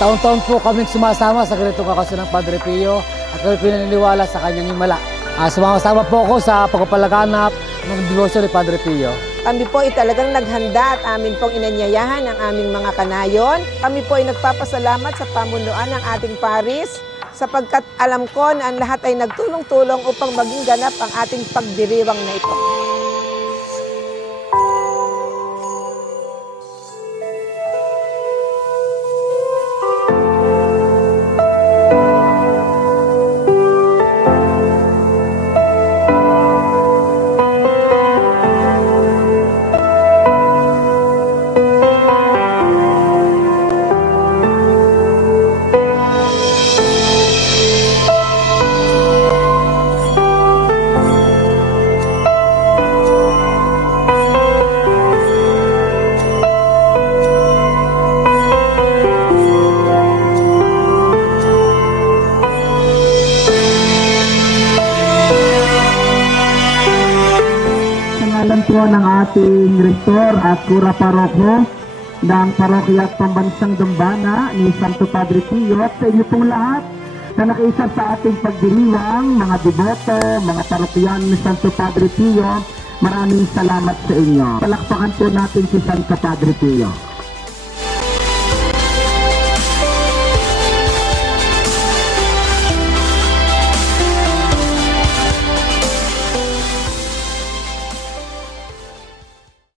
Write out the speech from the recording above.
Taon-taon po kami sumasama sa ganitong okasyon ng Padre Pio at kami pinaniniwala sa kanyang himala. Sumasama po ako sa pagpapalaganap ng debosyon ni Padre Pio. Kami po ay talagang naghanda at amin pong inanyayahan ang aming mga kanayon. Kami po ay nagpapasalamat sa pamunuan ng ating paris sapagkat alam ko na ang lahat ay nagtulong-tulong upang maging ganap ang ating pagdiriwang na ito. Po ng ating rektor at kura parokyo ng parokya at pambansang Dambana ni Santo Padre Pio at sa inyo pong lahat na nakiisa sa ating pagdiriwang, mga deboto, mga parokyan ni Santo Padre Pio, maraming salamat sa inyo. Palakpakan po natin si Santo Padre Pio.